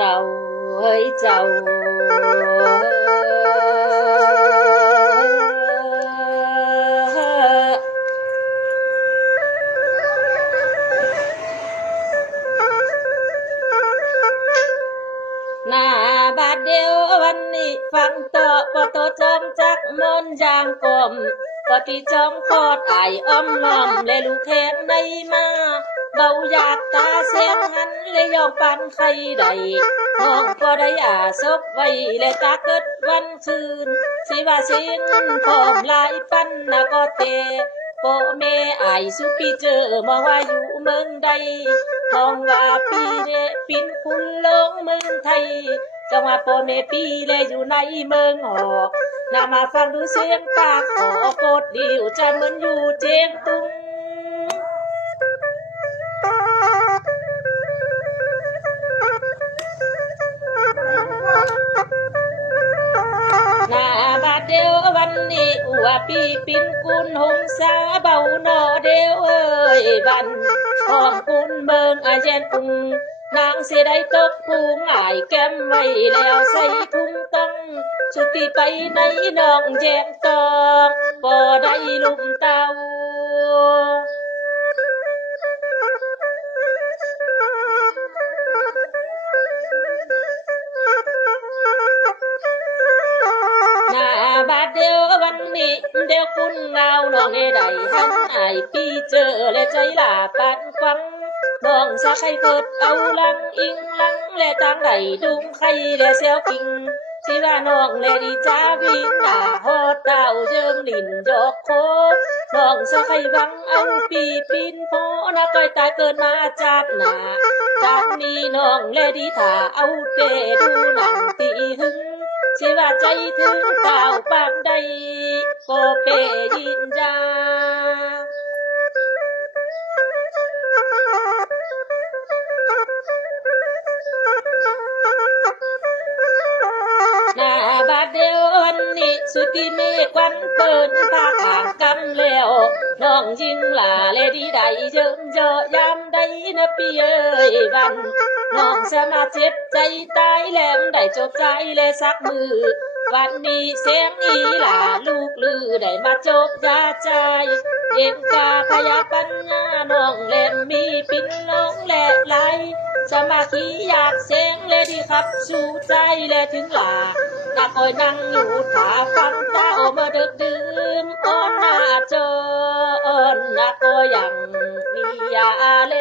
เจ้าเฮ้ยเจ้าหน้าบาดเดียววันนี้ฟังต่อปโตจอมจักมนยางกลมปฏิจอมคอดไออ้อมล้อมและลูกแขงในมาเบาอยากตาเสียงหันเลยยอมปันใครใดน้องก็ได้ศพไว้และตาเกิดวันคืนสิว่าเสียงพร้อมลายปันนะก็เตโปเมไอสุปีเจอมาว่าอยู่เมืองใดน้องว่าปีเดปินคุณลงเมืองไทยจังหวะโปเมปีเลยอยู่ในเมืองหอกนามาฟังดูเสียงปากขอโกดเดียวจะเหมือนอยู่เจียงตุงหน้าบาดเดียววันนี้อัวปีปินกุนหงสาเบาหนอเดียวเอ้ยบันหอมกุนเมืองอาเจนปุงนางเสียได้ตกผูงายแก้มไว้แล้วใส่ทุ่งต้องสุดที่ไปในน้องแจงตองบ่ได้ลุมเตาหน้าบาดเดียววันนี้เดียวคุณเงาน้องได้หันไอปีเจอและใจลาปันฟังน้องสะไข่เกิดเอาลังอิงลังและจางไหลดุงไข่และเซลกิงสิว่าน้องและดีจ้าวินหน้าฮอดเต่าเยิมลินยกโคน้องสะไข่วังเอาปีปินพอนักก้อยตายเกินมาจากหน้าจากนี้น้องและดีถ่าเอาเปดูหนังตีหึงสิว่าใจถึงเก่าปานใดก็เปยินจาหน้าบาดเดียววันนี้สุดที่เมฆวันเปิดผ้าขางกำแล้วน้องยิงหล่าเลดีใดเยิมเยอะยามใดนะพี่เอ้ยวันน้องสมาเจ็บใจตายแหลมได้จบใจเลยสักมือวันนี้เสียงอีหล่าลูกลือได้มาจบยาใจเอ็งกาพยาปัญญาน้องเล่นมีปิ่นลงแหลกไหลสมาธิอยากเสียงเลยดีครับสู่ใจเลยถึงหล่านักคอยนั่งอยู่ถาฟังเต้ามาดึกดื่มอ้อนหน้าเจอนักก็ยังมียาเล